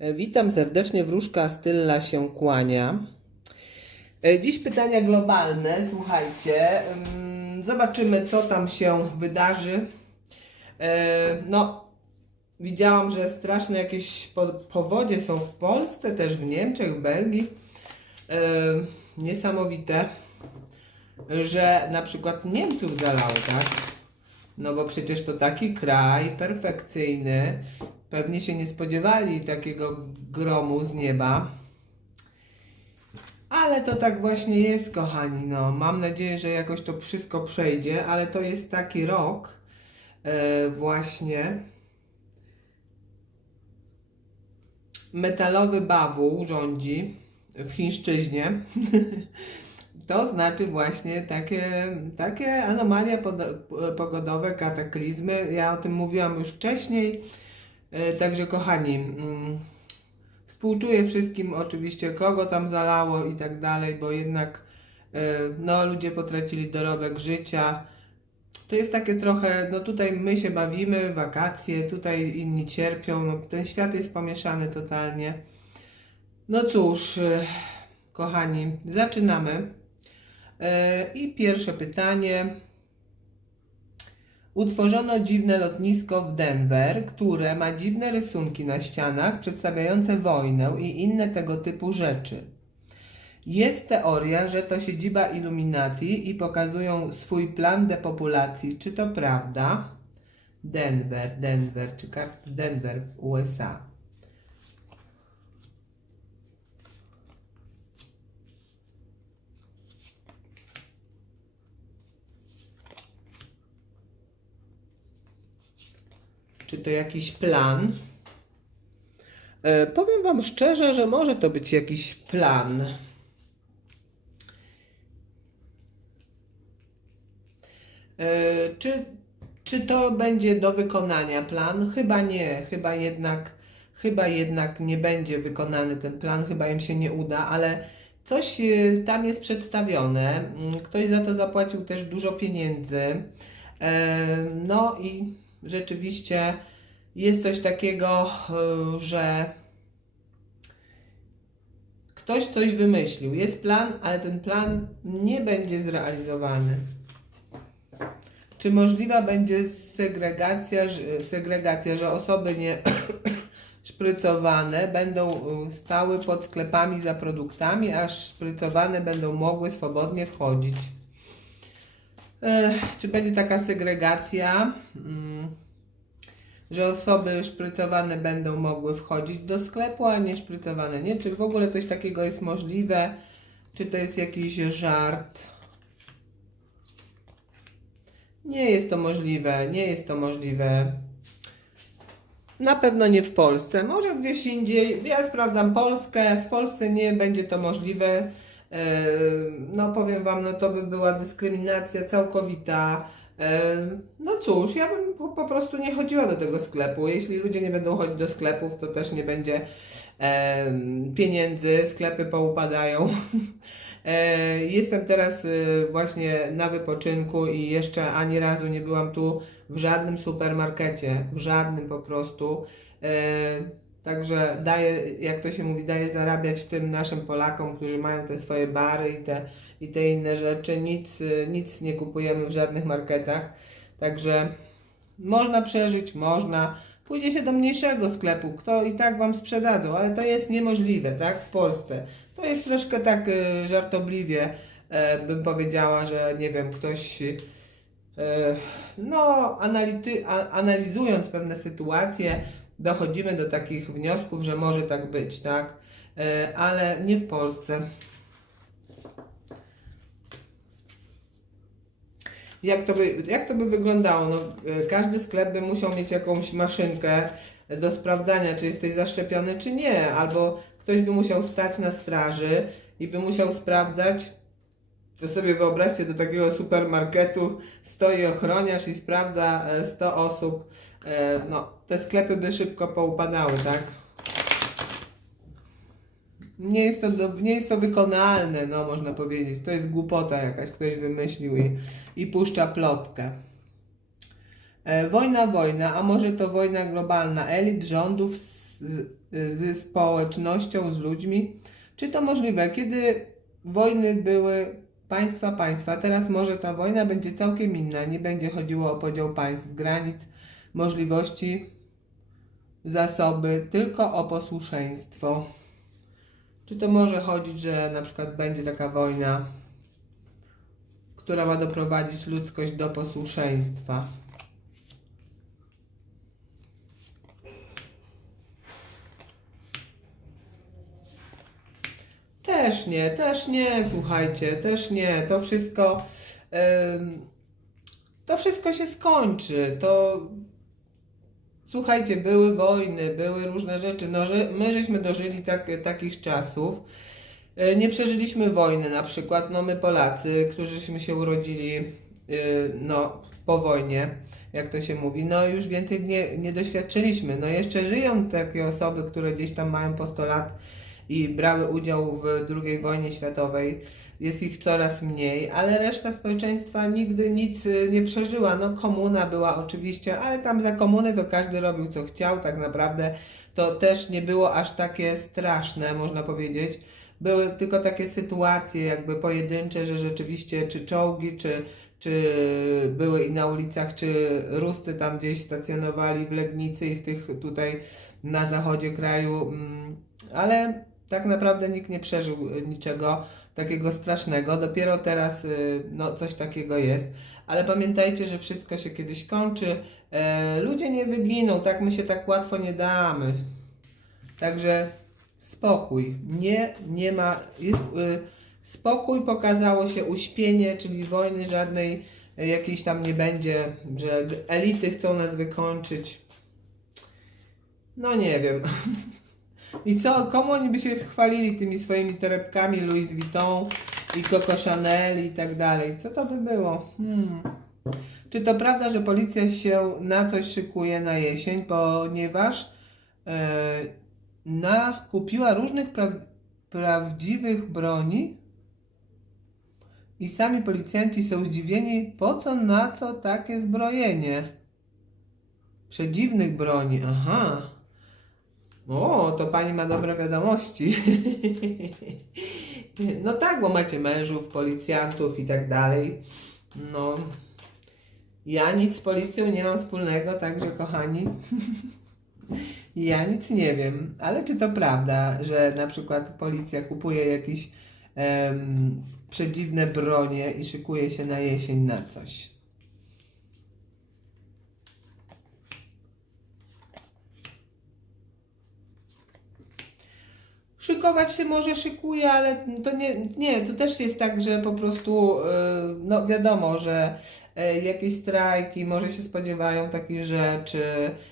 E, Witam serdecznie, wróżka Stylla się kłania. E, Dziś pytania globalne, słuchajcie. ym, Zobaczymy, co tam się wydarzy. E, No, widziałam, że straszne jakieś po- powodzie są w Polsce, też w Niemczech, w Belgii. Niesamowite, że na przykład Niemców zalało, tak? No bo przecież to taki kraj perfekcyjny. Pewnie się nie spodziewali takiego gromu z nieba. Ale to tak właśnie jest, kochani. No, mam nadzieję, że jakoś to wszystko przejdzie, ale to jest taki rok e, właśnie. Metalowy bawół rządzi w chińszczyźnie. To znaczy właśnie takie, takie anomalie pogodowe, kataklizmy. Ja o tym mówiłam już wcześniej. E, Także kochani, mm, współczuję wszystkim oczywiście, kogo tam zalało i tak dalej, bo jednak e, no, ludzie potracili dorobek życia. To jest takie trochę, no tutaj my się bawimy, wakacje, tutaj inni cierpią, no, ten świat jest pomieszany totalnie. No cóż, e, kochani, zaczynamy. E, I pierwsze pytanie. Utworzono dziwne lotnisko w Denver, które ma dziwne rysunki na ścianach przedstawiające wojnę i inne tego typu rzeczy. Jest teoria, że to siedziba Illuminati i pokazują swój plan depopulacji. Czy to prawda? Denver, Denver, czy kart Denver w USA. Czy to jakiś plan? E, powiem Wam szczerze, że może to być jakiś plan. E, czy, czy to będzie do wykonania plan? Chyba nie, chyba jednak, chyba jednak nie będzie wykonany ten plan, chyba im się nie uda, ale coś e, tam jest przedstawione. Mm, Ktoś za to zapłacił też dużo pieniędzy. No i rzeczywiście jest coś takiego, e, że ktoś coś wymyślił. Jest plan, ale ten plan nie będzie zrealizowany. Czy możliwa będzie segregacja, segregacja że osoby nie szprycowane będą y, stały pod sklepami za produktami, a szprycowane będą mogły swobodnie wchodzić? Czy będzie taka segregacja, mm, że osoby szprycowane będą mogły wchodzić do sklepu, a nie szprycowane nie? Czy w ogóle coś takiego jest możliwe? Czy to jest jakiś żart? Nie jest to możliwe, nie jest to możliwe. Na pewno nie w Polsce, może gdzieś indziej. Ja sprawdzam Polskę, w Polsce nie będzie to możliwe. No powiem Wam, no to by była dyskryminacja całkowita. No cóż, ja bym po, prostu nie chodziła do tego sklepu. Jeśli ludzie nie będą chodzić do sklepów, to też nie będzie pieniędzy, sklepy poupadają. Jestem teraz e, właśnie na wypoczynku i jeszcze ani razu nie byłam tu w żadnym supermarkecie, w żadnym po prostu. Także daje, jak to się mówi, daje zarabiać tym naszym Polakom, którzy mają te swoje bary i te, i te inne rzeczy. Nic, nic nie kupujemy w żadnych marketach. Także można przeżyć, można. Pójdzie się do mniejszego sklepu, kto i tak wam sprzedadzą, ale to jest niemożliwe, tak? W Polsce. To jest troszkę tak e, żartobliwie, e, bym powiedziała, że nie wiem, ktoś. E, no, analizując pewne sytuacje, dochodzimy do takich wniosków, że może tak być, tak? E, ale nie w Polsce. Jak to, by, jak to by wyglądało? No, e, każdy sklep by musiał mieć jakąś maszynkę do sprawdzania, czy jesteś zaszczepiony, czy nie. Albo ktoś by musiał stać na straży i by musiał sprawdzać. To sobie wyobraźcie, do takiego supermarketu stoi ochroniarz i sprawdza e, 100 osób. E, No, te sklepy by szybko poupadały, tak? Nie jest, to, nie jest to wykonalne, no można powiedzieć. To jest głupota jakaś, ktoś wymyślił i, i puszcza plotkę. E, wojna, wojna, a może to wojna globalna elit rządów z, y, z społecznością, z ludźmi. Czy to możliwe? Kiedy wojny były państwa, państwa, teraz może ta wojna będzie całkiem inna. Nie będzie chodziło o podział państw, granic, możliwości, zasoby, tylko o posłuszeństwo. Czy to może chodzić, że na przykład będzie taka wojna, która ma doprowadzić ludzkość do posłuszeństwa? Też nie, też nie, słuchajcie, też nie. To wszystko. em, to wszystko się skończy. To. Słuchajcie, były wojny, były różne rzeczy. No, że my żeśmy dożyli tak, takich czasów. E, Nie przeżyliśmy wojny na przykład, no my Polacy, którzyśmy się urodzili e, no, po wojnie, jak to się mówi, no już więcej nie, nie doświadczyliśmy. No jeszcze żyją takie osoby, które gdzieś tam mają po 100 lat i brały udział w II wojnie światowej. Jest ich coraz mniej, ale reszta społeczeństwa nigdy nic y, nie przeżyła. No komuna była oczywiście, ale tam za komuny to każdy robił co chciał, tak naprawdę to też nie było aż takie straszne, można powiedzieć. Były tylko takie sytuacje jakby pojedyncze, że rzeczywiście czy czołgi, czy, czy były i na ulicach, czy Ruscy tam gdzieś stacjonowali w Legnicy i w tych tutaj na zachodzie kraju, mm, ale tak naprawdę nikt nie przeżył y, niczego takiego strasznego. Dopiero teraz y, no, coś takiego jest. Ale pamiętajcie, że wszystko się kiedyś kończy. E, ludzie nie wyginą, tak my się tak łatwo nie damy. Także spokój. Nie, nie ma. Jest, y, spokój pokazało się, uśpienie, czyli wojny żadnej y, jakiejś tam nie będzie, że elity chcą nas wykończyć. No nie wiem. I co, komu oni by się chwalili tymi swoimi torebkami Louis Vuitton i Coco Chanel i tak dalej? Co to by było? Hmm. Czy to prawda, że policja się na coś szykuje na jesień, ponieważ e, na, kupiła różnych pra, prawdziwych broni i sami policjanci są zdziwieni, po co na co takie zbrojenie? Przedziwnych broni, aha. O, to pani ma dobre wiadomości. No tak, bo macie mężów, policjantów i tak dalej. No. Ja nic z policją nie mam wspólnego, także kochani. Ja nic nie wiem, ale czy to prawda, że na przykład policja kupuje jakieś przedziwne bronie i szykuje się na jesień na coś? Szykować się może szykuje, ale to nie, nie, to też jest tak, że po prostu, e, no wiadomo, że e, jakieś strajki, może się spodziewają takich rzeczy,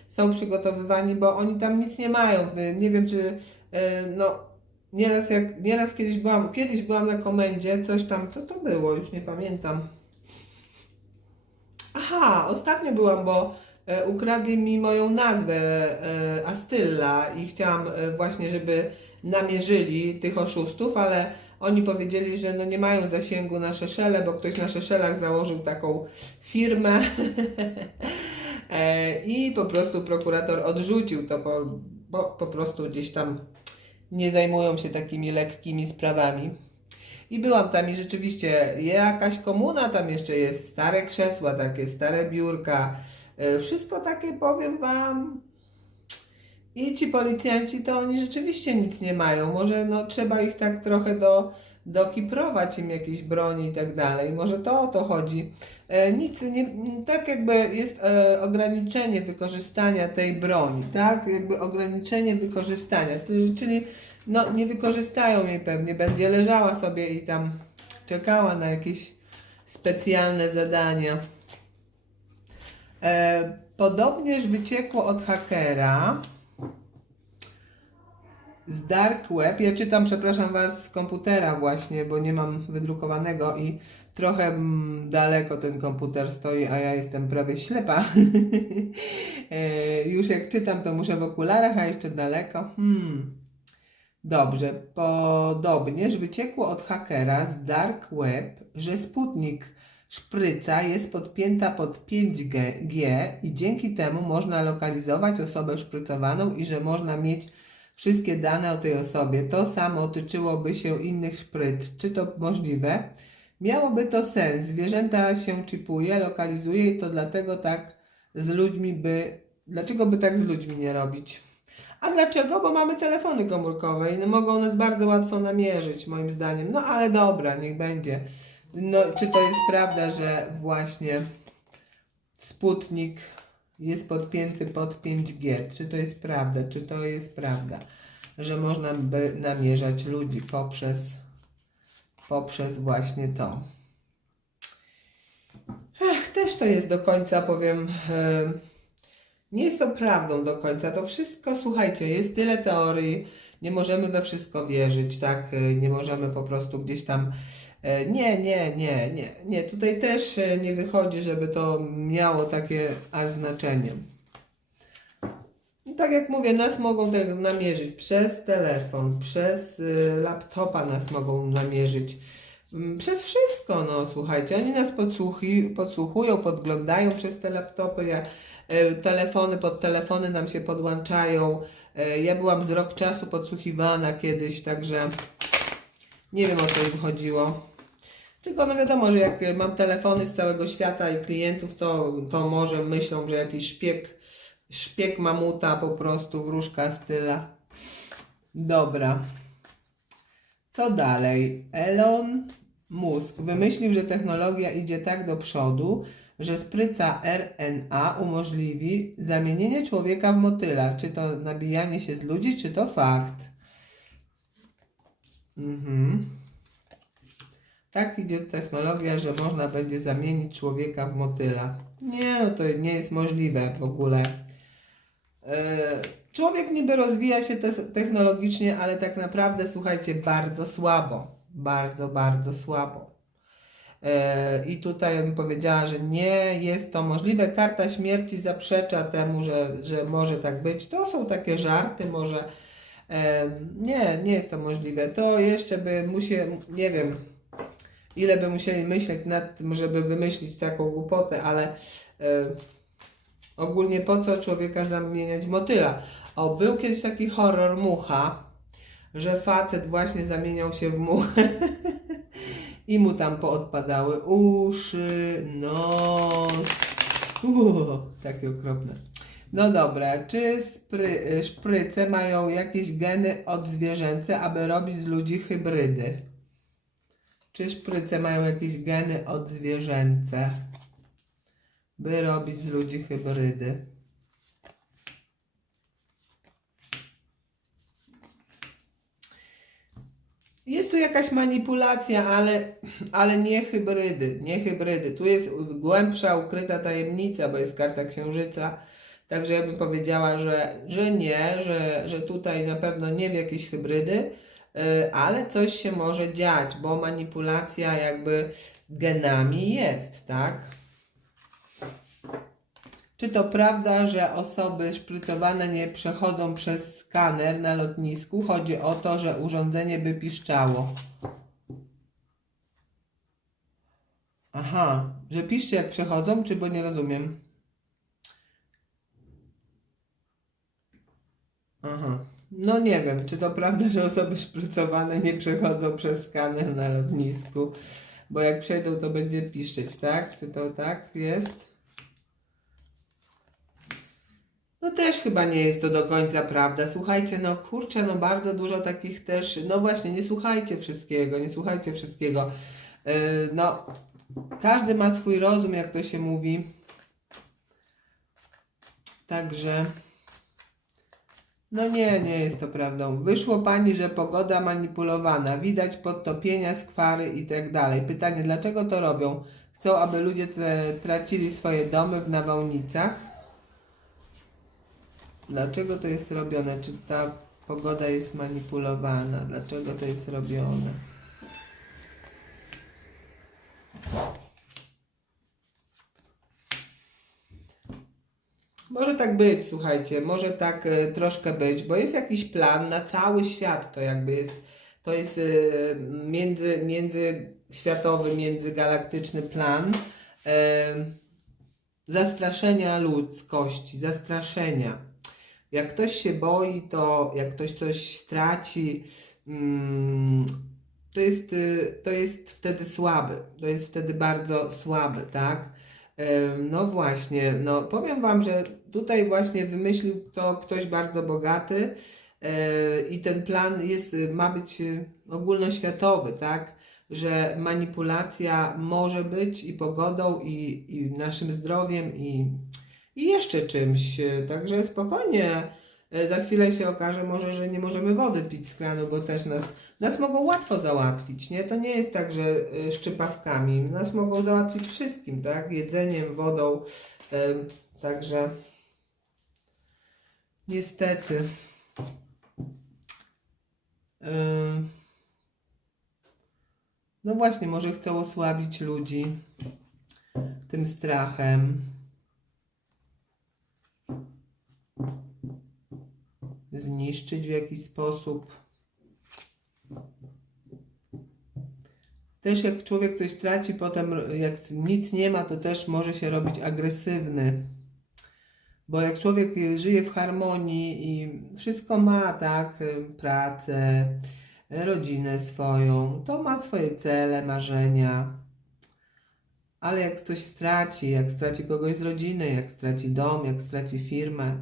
są przygotowywani, bo oni tam nic nie mają. E, Nie wiem, czy, e, no, nieraz, jak, nieraz kiedyś byłam, kiedyś byłam na komendzie, coś tam, co to było, już nie pamiętam. Aha, ostatnio byłam, bo ukradli mi moją nazwę e, Astylla i chciałam e, właśnie, żeby namierzyli tych oszustów, ale oni powiedzieli, że no nie mają zasięgu na Szeszele, bo ktoś na Szeszelach założył taką firmę E, i po prostu prokurator odrzucił to, bo, bo po prostu gdzieś tam nie zajmują się takimi lekkimi sprawami. I byłam tam i rzeczywiście jakaś komuna, tam jeszcze jest stare krzesła, takie stare biurka, e, wszystko takie powiem wam. I ci policjanci to oni rzeczywiście nic nie mają. Może no, trzeba ich tak trochę do, dokiprować im jakieś broni i tak dalej. Może to o to chodzi. E, nic, nie, tak jakby jest e, ograniczenie wykorzystania tej broni, tak? Jakby ograniczenie wykorzystania, Czyli- czyli no, nie wykorzystają jej pewnie, będzie leżała sobie i tam czekała na jakieś specjalne zadania. E, podobnież wyciekło od hakera z Dark Web. Ja czytam, przepraszam Was, z komputera właśnie, bo nie mam wydrukowanego i trochę mm, daleko ten komputer stoi, a ja jestem prawie ślepa. e, już jak czytam, to muszę w okularach, a jeszcze daleko. Hmm. Dobrze, podobnież wyciekło od hakera z Dark Web, że Sputnik szpryca jest podpięta pod 5G i dzięki temu można lokalizować osobę szprycowaną i że można mieć wszystkie dane o tej osobie. To samo tyczyłoby się innych szpryc. Czy to możliwe? Miałoby to sens. Zwierzęta się chipuje, lokalizuje i to dlatego tak z ludźmi by. Dlaczego by tak z ludźmi nie robić? A dlaczego? Bo mamy telefony komórkowe i mogą nas bardzo łatwo namierzyć, moim zdaniem. No ale dobra, niech będzie. No, czy to jest prawda, że właśnie Sputnik jest podpięty pod 5G? Czy to jest prawda? Czy to jest prawda, że można by namierzać ludzi poprzez, poprzez właśnie to? Ech, też to jest do końca, powiem. em, nie jest to prawdą do końca. To wszystko, słuchajcie, jest tyle teorii. Nie możemy we wszystko wierzyć, tak? E, Nie możemy po prostu gdzieś tam. E, Nie, nie, nie, nie, nie. Tutaj też e, nie wychodzi, żeby to miało takie aż znaczenie. I tak jak mówię, nas mogą tak namierzyć przez telefon, przez y, laptopa nas mogą namierzyć. Mm, Przez wszystko, no słuchajcie, oni nas podsłuchują, podglądają przez te laptopy, ja, e, telefony, pod telefony nam się podłączają. E, Ja byłam z rok czasu podsłuchiwana kiedyś, także nie wiem o co im chodziło. Tylko no wiadomo, że jak mam telefony z całego świata i klientów, to, to może myślą, że jakiś szpieg, szpieg mamuta po prostu, wróżka styla. Dobra. Co dalej? Elon Musk wymyślił, że technologia idzie tak do przodu, że spryca RNA umożliwi zamienienie człowieka w motyla. Czy to nabijanie się z ludzi, czy to fakt? Mhm. Tak idzie technologia, że można będzie zamienić człowieka w motyla. Nie, no to nie jest możliwe w ogóle. E, Człowiek niby rozwija się te- technologicznie, ale tak naprawdę, słuchajcie, bardzo słabo. Bardzo, bardzo słabo. E, I tutaj bym powiedziała, że nie jest to możliwe. Karta śmierci zaprzecza temu, że, że może tak być. To są takie żarty, może. E, Nie, nie jest to możliwe. To jeszcze by musiał, nie wiem, ile by musieli myśleć nad tym, żeby wymyślić taką głupotę, ale e, ogólnie po co człowieka zamieniać motyla? O, był kiedyś taki horror mucha, że facet właśnie zamieniał się w muchę i mu tam poodpadały uszy, nos. Uuu, takie okropne. No dobra, czy szpryce mają jakieś geny odzwierzęce, aby robić z ludzi hybrydy? Czy szpryce mają jakieś geny odzwierzęce, by robić z ludzi hybrydy? Jest tu jakaś manipulacja, ale, ale nie hybrydy, nie hybrydy. Tu jest głębsza, ukryta tajemnica, bo jest karta księżyca. Także ja bym powiedziała, że, że nie, że, że tutaj na pewno nie w jakieś hybrydy, ale coś się może dziać, bo manipulacja jakby genami jest, tak? Czy to prawda, że osoby szprycowane nie przechodzą przez skaner na lotnisku? Chodzi o to, że urządzenie by piszczało. Aha, że piszcie jak przechodzą, czy bo nie rozumiem? Aha. No nie wiem, czy to prawda, że osoby szprycowane nie przechodzą przez skaner na lotnisku, bo jak przejdą, to będzie piszczeć, tak? Czy to tak jest? No też chyba nie jest to do końca prawda. Słuchajcie, no kurczę, no bardzo dużo takich też, no właśnie, nie słuchajcie wszystkiego, nie słuchajcie wszystkiego. Yy, no, każdy ma swój rozum, jak to się mówi. Także, no nie, nie jest to prawdą. Wyszło pani, że pogoda manipulowana, widać podtopienia, skwary i tak dalej. Pytanie, dlaczego to robią? Chcą, aby ludzie tracili swoje domy w nawałnicach? Dlaczego to jest robione? Czy ta pogoda jest manipulowana? Dlaczego to jest robione? Może tak być, słuchajcie, może tak e, troszkę być, bo jest jakiś plan na cały świat, to jakby jest, to jest e, między, międzyświatowy, międzygalaktyczny plan e, zastraszenia ludzkości, zastraszenia. Jak ktoś się boi, to jak ktoś coś straci, mm, to jest, to jest wtedy słaby. To jest wtedy bardzo słaby, tak? No właśnie, no powiem Wam, że tutaj właśnie wymyślił to ktoś bardzo bogaty e, i ten plan jest, ma być y, ogólnoświatowy, tak? Że manipulacja może być i pogodą, i, i naszym zdrowiem, i, i jeszcze czymś. Także spokojnie. E, Za chwilę się okaże może, że nie możemy wody pić z kranu, bo też nas, nas mogą łatwo załatwić, nie? To nie jest tak, że e, szczypawkami. Nas mogą załatwić wszystkim, tak? Jedzeniem, wodą. Także niestety. Em, No właśnie, może chcą osłabić ludzi tym strachem. Zniszczyć w jakiś sposób. Też jak człowiek coś traci, potem jak nic nie ma, to też może się robić agresywny. Bo jak człowiek y, żyje w harmonii i wszystko ma, tak, y, pracę, y, rodzinę swoją, to ma swoje cele, marzenia. Ale jak coś straci, jak straci kogoś z rodziny, jak straci dom, jak straci firmę,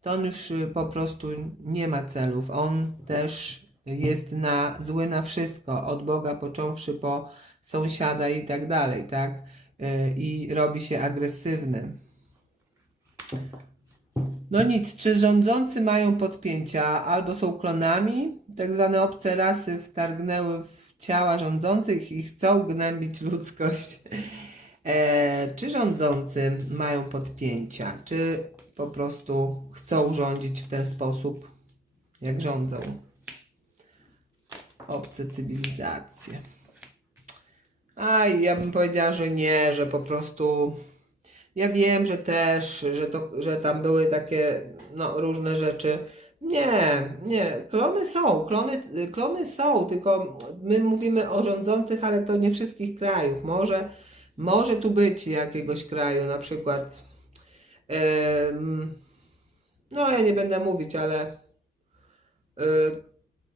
to on już po prostu nie ma celów. On też jest na zły na wszystko, od Boga począwszy po sąsiada i tak dalej, tak? I robi się agresywny. No nic, czy rządzący mają podpięcia albo są klonami, tak zwane obce rasy wtargnęły w ciała rządzących i chcą gnębić ludzkość. E, czy rządzący mają podpięcia, czy po prostu chcą rządzić w ten sposób, jak rządzą obce cywilizacje? A ja bym powiedziała, że nie, że po prostu ja wiem, że też, że, to, że tam były takie no, różne rzeczy. Nie, nie, klony są, klony, klony są, tylko my mówimy o rządzących, ale to nie wszystkich krajów. Może, może tu być jakiegoś kraju, na przykład, em, no ja nie będę mówić, ale y,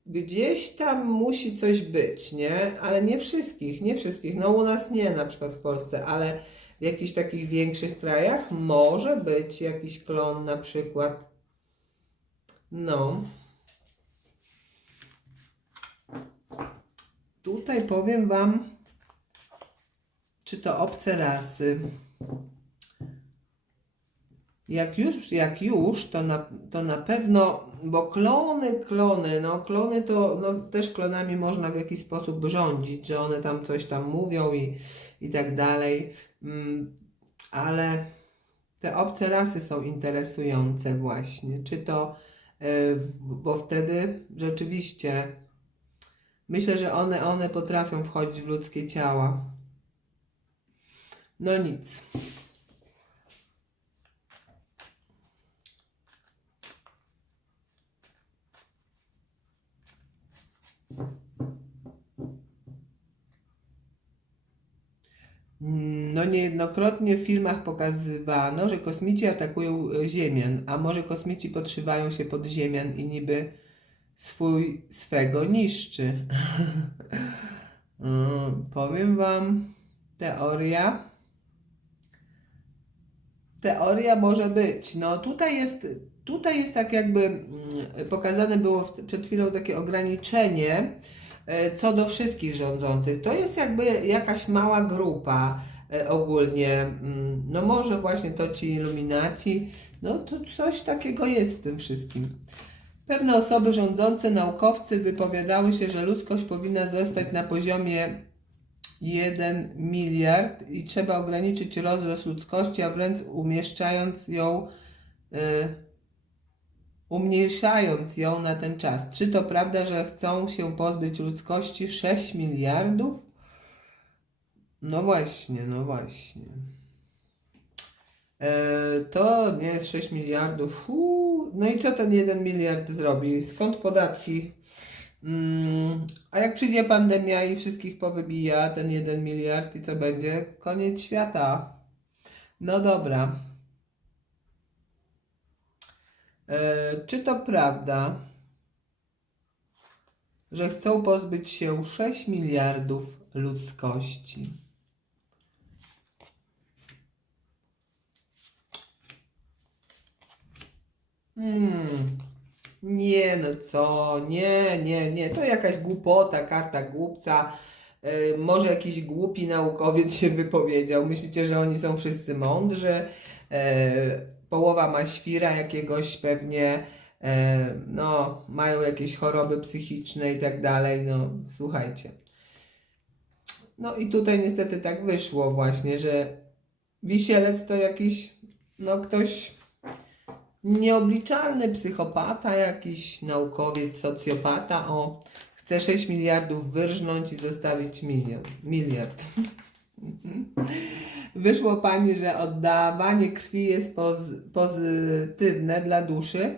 gdzieś tam musi coś być, nie? Ale nie wszystkich, nie wszystkich. No u nas nie, na przykład w Polsce, ale w jakichś takich większych krajach może być jakiś klon na przykład. No. Tutaj powiem Wam, czy to obce rasy. Jak już, jak już, to na, to na pewno, bo klony, klony, no klony to no, też klonami można w jakiś sposób rządzić, że one tam coś tam mówią i, i tak dalej. Mm, ale te obce rasy są interesujące właśnie. Czy to, e, bo wtedy rzeczywiście myślę, że one, one potrafią wchodzić w ludzkie ciała. No nic. No niejednokrotnie w filmach pokazywano, że kosmici atakują e, Ziemian, a może kosmici podszywają się pod Ziemian i niby swój swego niszczy. Mm, Powiem wam, teoria. Teoria może być. No tutaj jest, tutaj jest tak jakby mm, pokazane było przed chwilą takie ograniczenie co do wszystkich rządzących. To jest jakby jakaś mała grupa e, ogólnie. mm, No może właśnie to ci iluminaci. No to coś takiego jest w tym wszystkim. Pewne osoby rządzące, naukowcy wypowiadały się, że ludzkość powinna zostać na poziomie 1 miliard i trzeba ograniczyć rozrost ludzkości, a wręcz umieszczając ją, y, umniejszając ją na ten czas. Czy to prawda, że chcą się pozbyć ludzkości 6 miliardów? No właśnie, no właśnie. E, to nie jest 6 miliardów. No i co ten 1 miliard zrobi? Skąd podatki? Mm, a jak przyjdzie pandemia i wszystkich powybija ten 1 miliard i co będzie? Koniec świata. No dobra. E, czy to prawda, że chcą pozbyć się 6 miliardów ludzkości? Hmm. Nie, no co? Nie, nie, nie. To jakaś głupota, karta głupca. E, może jakiś głupi naukowiec się wypowiedział. Myślicie, że oni są wszyscy mądrzy? E, połowa ma świra jakiegoś pewnie. E, no, mają jakieś choroby psychiczne i tak dalej. No, słuchajcie. No i tutaj niestety tak wyszło właśnie, że wisielec to jakiś, no ktoś nieobliczalny psychopata, jakiś naukowiec, socjopata, o, chce 6 miliardów wyrżnąć i zostawić milion, miliard. Wyszło pani, że oddawanie krwi jest poz- pozytywne dla duszy,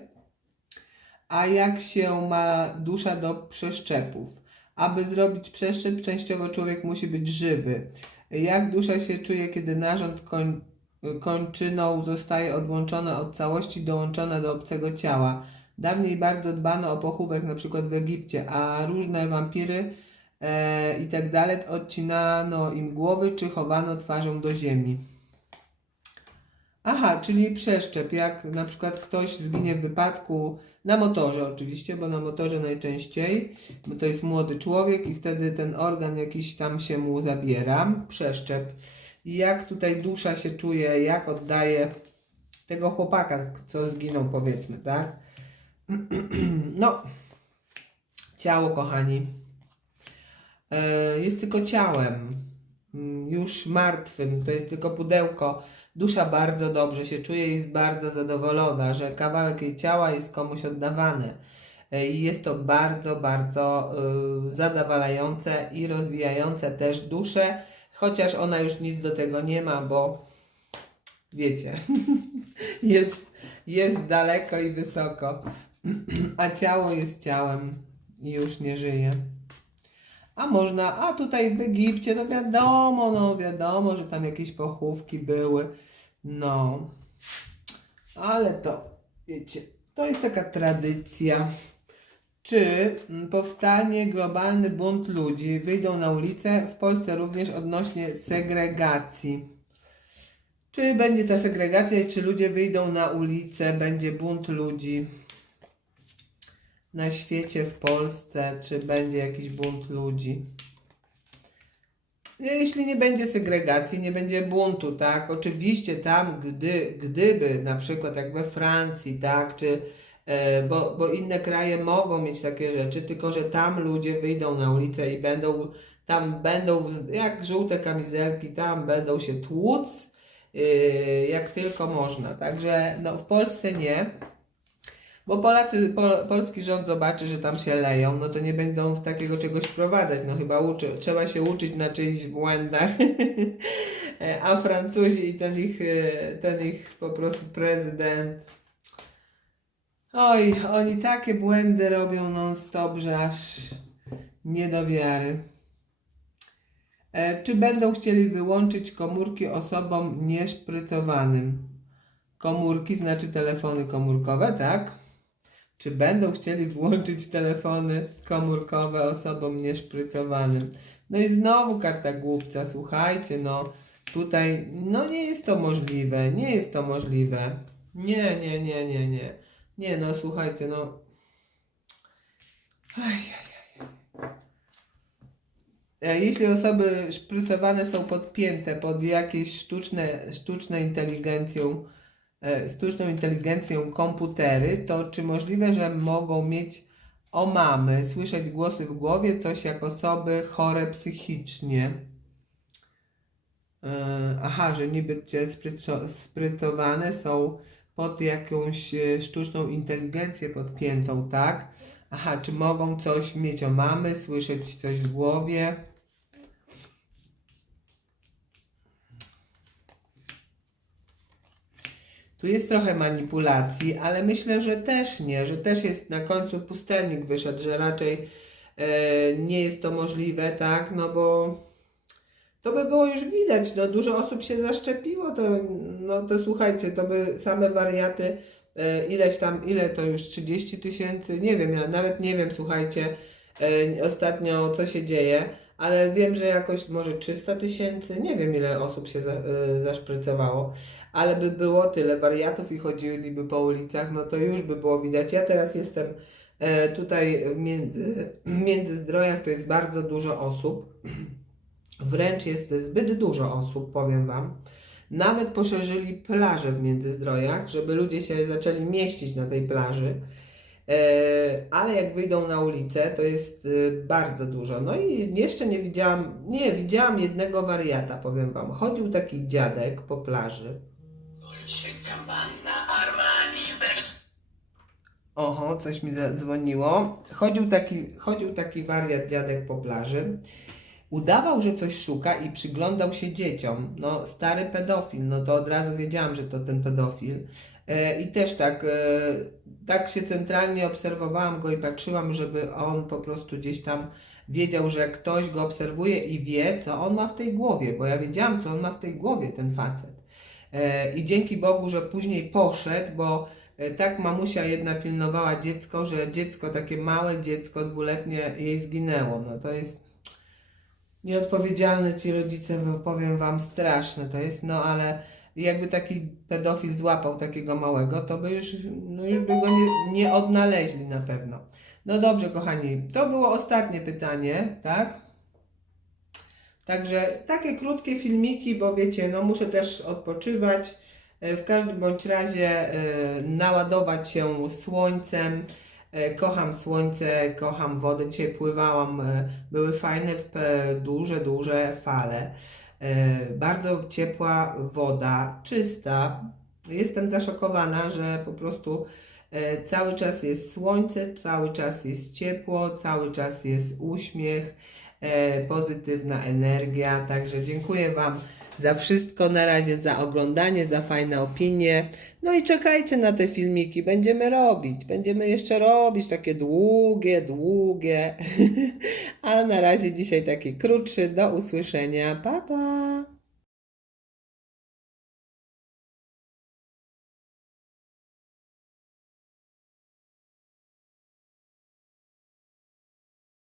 a jak się ma dusza do przeszczepów? Aby zrobić przeszczep, częściowo człowiek musi być żywy. Jak dusza się czuje, kiedy narząd koń, kończyną zostaje odłączona od całości, dołączona do obcego ciała? Dawniej bardzo dbano o pochówek, na przykład w Egipcie, a różne wampiry e, i tak dalej odcinano im głowy, czy chowano twarzą do ziemi. Aha, czyli przeszczep, jak na przykład ktoś zginie w wypadku na motorze oczywiście, bo na motorze najczęściej, bo to jest młody człowiek i wtedy ten organ jakiś tam się mu zabiera, przeszczep. I jak tutaj dusza się czuje, jak oddaje tego chłopaka, co zginął powiedzmy, tak? No, ciało kochani, jest tylko ciałem, mm, już martwym, to jest tylko pudełko. Dusza bardzo dobrze się czuje i jest bardzo zadowolona, że kawałek jej ciała jest komuś oddawany. E, I jest to bardzo, bardzo y, zadowalające i rozwijające też duszę, chociaż ona już nic do tego nie ma, bo wiecie, jest, jest daleko i wysoko, a ciało jest ciałem i już nie żyje. A można, a tutaj w Egipcie, no wiadomo, no wiadomo, że tam jakieś pochówki były. No, ale to, wiecie, to jest taka tradycja. Czy mm, powstanie globalny bunt ludzi, wyjdą na ulicę, w Polsce również odnośnie segregacji? Czy będzie ta segregacja czy ludzie wyjdą na ulicę, będzie bunt ludzi? Na świecie, w Polsce, czy będzie jakiś bunt ludzi? Jeśli nie będzie segregacji, nie będzie buntu, tak? Oczywiście tam, gdy, gdyby na przykład jak we Francji, tak, czy e, bo, bo inne kraje mogą mieć takie rzeczy, tylko że tam ludzie wyjdą na ulicę i będą, tam będą, jak żółte kamizelki, tam będą się tłuc, e, jak tylko można. Także no, w Polsce nie. Bo Polacy, po, polski rząd zobaczy, że tam się leją, no to nie będą w takiego czegoś wprowadzać. No chyba uczy, trzeba się uczyć na czyichś błędach. A Francuzi i ten ich, ten ich po prostu prezydent. Oj, oni takie błędy robią non-stop, że aż nie do wiary. E, Czy będą chcieli wyłączyć komórki osobom nieszprycowanym? Komórki znaczy telefony komórkowe, tak? Czy będą chcieli włączyć telefony komórkowe osobom nieszprycowanym? No i znowu karta głupca, słuchajcie, no tutaj, no nie jest to możliwe, nie jest to możliwe. Nie, nie, nie, nie, nie. Nie, no słuchajcie, no. Aj, aj, aj. E, Jeśli osoby szprycowane są podpięte pod jakieś sztuczne, sztuczne inteligencją, sztuczną inteligencją komputery, to czy możliwe, że mogą mieć omamy, słyszeć głosy w głowie, coś jak osoby chore psychicznie? E, Aha, że niby sprycowane są pod jakąś e, sztuczną inteligencję podpiętą, tak? Aha, czy mogą coś mieć o mamy, słyszeć coś w głowie? Tu jest trochę manipulacji, ale myślę, że też nie, że też jest na końcu pustelnik wyszedł, że raczej e, nie jest to możliwe, tak? No bo to by było już widać, no dużo osób się zaszczepiło, to, no to słuchajcie, to by same wariaty e, ileś tam, ile to już 30 tysięcy, nie wiem, ja nawet nie wiem, słuchajcie, e, ostatnio co się dzieje, ale wiem, że jakoś może 300 tysięcy, nie wiem ile osób się za, e, zaszprycowało, ale by było tyle wariatów i chodziliby po ulicach, no to już by było widać. Ja teraz jestem e, tutaj w między, Międzyzdrojach, to jest bardzo dużo osób, wręcz jest zbyt dużo osób, powiem Wam. Nawet poszerzyli plaże w Międzyzdrojach, żeby ludzie się zaczęli mieścić na tej plaży. E, ale jak wyjdą na ulicę, to jest e, bardzo dużo. No i jeszcze nie widziałam, nie, widziałam jednego wariata, powiem Wam. Chodził taki dziadek po plaży. Oho, coś mi zadzwoniło. Chodził taki, chodził taki wariat dziadek po plaży. Udawał, że coś szuka i przyglądał się dzieciom. No, stary pedofil, no to od razu wiedziałam, że to ten pedofil. E, I też tak, e, tak się centralnie obserwowałam go i patrzyłam, żeby on po prostu gdzieś tam wiedział, że ktoś go obserwuje i wie, co on ma w tej głowie, bo ja wiedziałam, co on ma w tej głowie, ten facet. E, I dzięki Bogu, że później poszedł, bo tak mamusia jedna pilnowała dziecko, że dziecko, takie małe dziecko dwuletnie jej zginęło. No to jest nieodpowiedzialne ci rodzice, powiem wam straszne to jest, no ale jakby taki pedofil złapał takiego małego, to by już, no już by go nie, nie odnaleźli na pewno. No dobrze, kochani, to było ostatnie pytanie, tak? Także takie krótkie filmiki, bo wiecie, no muszę też odpoczywać. E, W każdym bądź razie e, naładować się słońcem. E, Kocham słońce, kocham wodę. Dzisiaj pływałam, e, były fajne, e, duże, duże fale. Bardzo ciepła woda, czysta. Jestem zaszokowana, że po prostu cały czas jest słońce, cały czas jest ciepło, cały czas jest uśmiech, pozytywna energia. Także dziękuję Wam za wszystko na razie, za oglądanie, za fajne opinie. No i czekajcie na te filmiki, będziemy robić. Będziemy jeszcze robić takie długie, długie. A na razie dzisiaj taki krótszy. Do usłyszenia. Pa, pa.